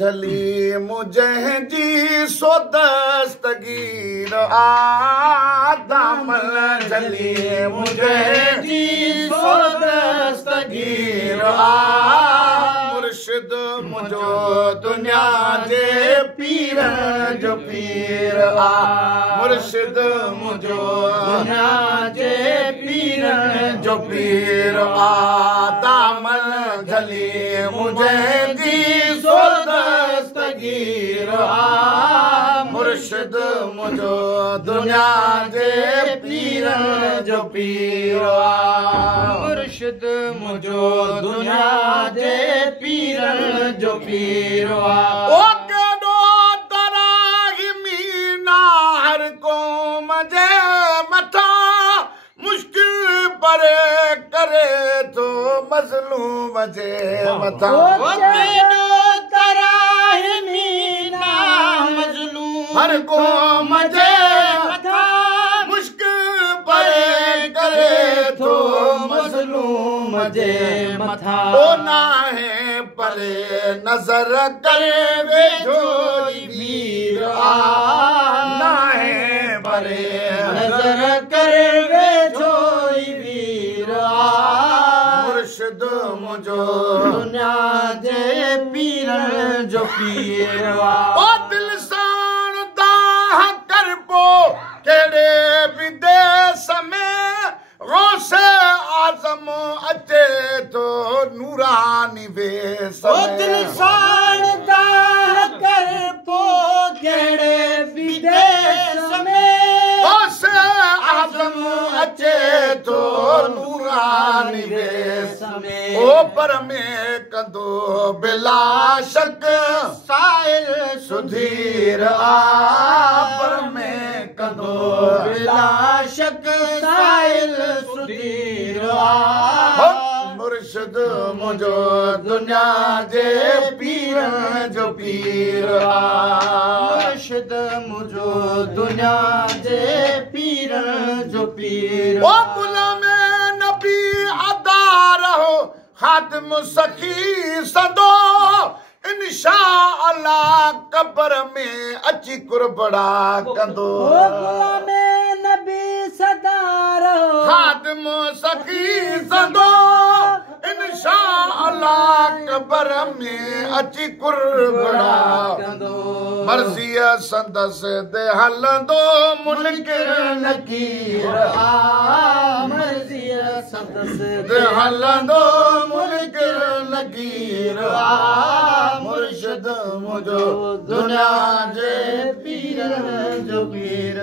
झली मुझे जी सो दस्तगीर दामन झली मुझे जी सो दस्तगीर मुर्शिद मुझो दुनिया जे पीर जो पीर मुर्शिद मुझो दुनिया जे पीर जो पीर दामन झली मुझे जी सो दस्तगीर मुर्शिद मुझो दुनिया जे पीर जो पीर मुर्शिद मुझो दुनिया जे पीर जो पीर ओ केॾो तराहिमी नार क़ौम जे मथां मुश्किल परे करे थो मज़लूम जे मथां हर क़ौम जे मथां मुश्किल परे करे थो मज़लूम जे मथां ओ नाहे परे नज़र करे वेझो वीर नाहे परे नज़र करे वेझो वीर मुर्शिद मुझो दुनिया जे पीर जो पीर ओ दिल साण दाह कर पो केड़े विदेश में गौसे आज़म अचे तो नूरानी वेस ओ दिल साण दाह कर पो केड़े विदेश में गौसे आज़म अचे तो नूरानी वेस में ओ पर में कंदो बिला शक साइल सुधीर पर में कंदो बिला शक साइल सुधीर मुर्शिद मुझो दुनिया जे पीर जो पीर मुर्शिद मुझो दुनिया जे पीर जो पीर ओ गुलाम नबी अदा रहो खातिम सखी सदो इंशाअल्लाह कब्र में अची कुर्बड़ा कंदो गुलाम नबी सदा रहो खातिम सखी सदो इंशाअल्लाह कब्र में अची कुर्बड़ा कंदो मर्ज़ीअ संदस दे हलंदो मुनकिर नकीर मर्ज़ीअ संदस दे हलंदो मुनकिर नकीर मुर्शिद मुझो दुनिया जे पीर जो पीर